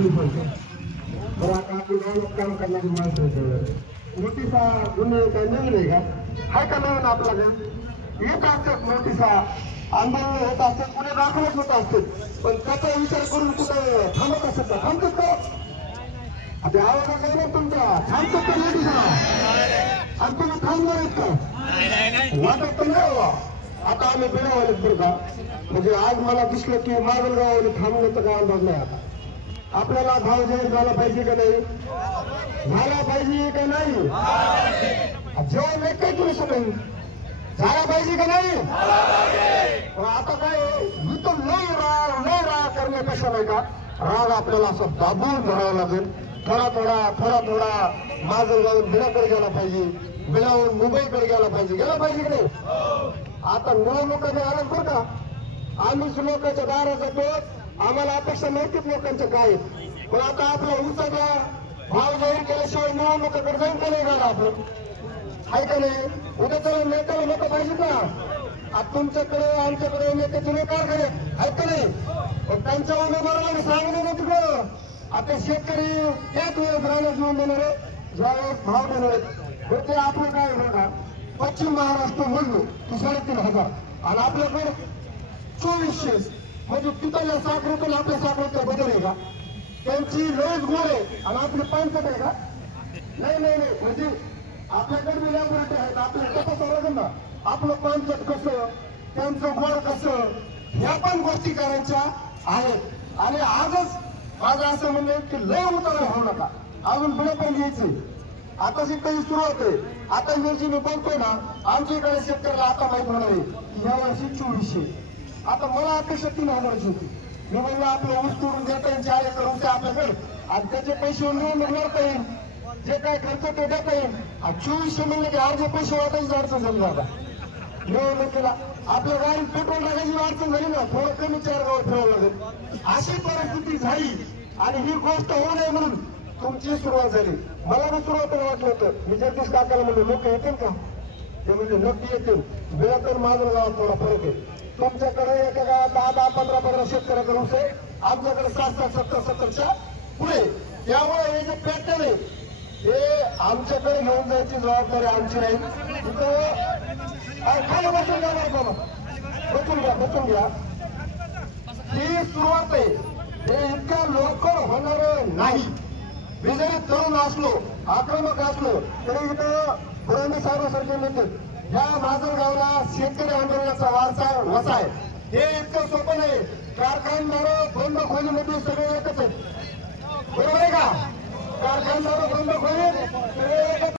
पोलिसांचं. तर आता आपली गावात काम करणारी माणसं नोटिसा गुन्हे काय नवीन आहे का? हाय का नवीन आपल्याकडे? येत असतात नोटिसा, आंदोलन होत असतात, गुन्हे दाखलच होत असतात, पण त्याचा विचार करून कुठे थांबत असतात का? थांबतात का? आता आवाज काय ना तुमच्या थांबतात का नोटिसा? आणि तुम्ही थांबणार आहेत का? वाटत तर नाही बाबा. आता आम्ही बेळगावाले बरं का, म्हणजे आज मला दिसलं की माजलगावले थांबण्याचा काय अंदाज नाही. आता आपल्याला भाव जाहीर झाला पाहिजे का नाही? झाला पाहिजे का नाही? जेव्हा नाही काही करू शकत झाला पाहिजे का नाही? आता काय मी तर लय राग करण्यापेक्षा नाही का, राग आपल्याला असं दाबून धरावा लागेल. थोडा थोडा माजलगावून बिळाकडे गेला पाहिजे, बिळावून मुंबईकडे गेला पाहिजे की नाही? आता निवडणुकाने आलं बरं का, आम्हीच लोकांच्या दारात जातो, आम्हाला अपेक्षा माहितीच लोकांच्या काय. पण आता आपला उंचाचा भाव जाहीर केल्याशिवाय निवडणुकाकडे जाऊन का नाही झाला आपलं? आहे का नाही? उद्या त्याला नेत्याला लोक पाहिजे का? आता तुमच्याकडे आमच्याकडे नेत्याचे लोक आहेत का नाही? पण त्यांच्या उमेदवाराला सांगणे ना तिकडं. आता शेतकरी त्याच वेळेस राहण्यास घेऊन देणार आहे ज्यावेळेस भाव देणार आहेत. ते आपलं काय बरं का, पश्चिम महाराष्ट्र म्हणलो की 3,500 आणि आपल्याकडे 2400, म्हणजे तिथल्या साखरेतून आपल्या साखरेचा बदल आहे का? त्यांची रोज गोड आहे आणि आपली 65 आहे का? नाही, म्हणजे आपल्याकडे लॅबोरेटरी आहेत, आपल्याला तपासावं लागेल ना आपलं 65 कसं, त्यांचं गोड कसं, ह्या पण गोष्टी करायच्या आहेत. आणि आजच माझं असं म्हणणं की लय उतारा होऊ नका, अजून पुढे पण घ्यायचे. आता काही सुरुवात आहे. आता जे मी बोलतोय ना, आमच्या इकडे शेतकऱ्याला आता माहित होणार आहे की ह्या वर्षी 2400. आता मला अपेक्षा 3,000ची होती. मी म्हणलं आपलं ऊस तोडून देता येईल 4 एकर ऊस आपल्याकडे आणि त्याचे पैसे निवडणूक लढता येईल, जे काय खर्च ते देता येईल. 2400 म्हणले की अर्धे पैसे वाटायची अडचण झाली. आता निवडणुकीला आपल्या गाडीत पेट्रोल टाकायची अडचण झाली ना, थोडं कमी 4 गाव फिरावं लागेल. अशी परिस्थिती झाली आणि ही गोष्ट होऊ नये म्हणून तुमची सुरुवात झाली. मला पण सुरुवातीला वाटलं होतं, मी जगदीश काकाला म्हणलं लोक येतील का? ते म्हणजे नक्की येतील. बेळातर माझं गावात थोडा फरक आहे. तुमच्याकडे एका गावात 10, 15 शेतकऱ्याकडे ऊस आहे, आमच्याकडे 7, 70च्या पुढे. त्यामुळे हे जे पॅटर्न आहे हे आमच्याकडे घेऊन जायची जबाबदारी आमची नाही. खाली बसून घ्या बाबा, बसून घ्या. ही सुरुवात आहे, हे इतक्या लवकर होणार नाही. मी जरी तरुण असलो, आक्रमक असलो तरी इथं फडणवीस साहेबांसारखे नेते या माजलगावला शेतकरी आंदोलनाचा वसा आहे. हे इतकं सोपं नाही. कारखानदार बंद खोलीमध्ये सगळे एकच आहेत.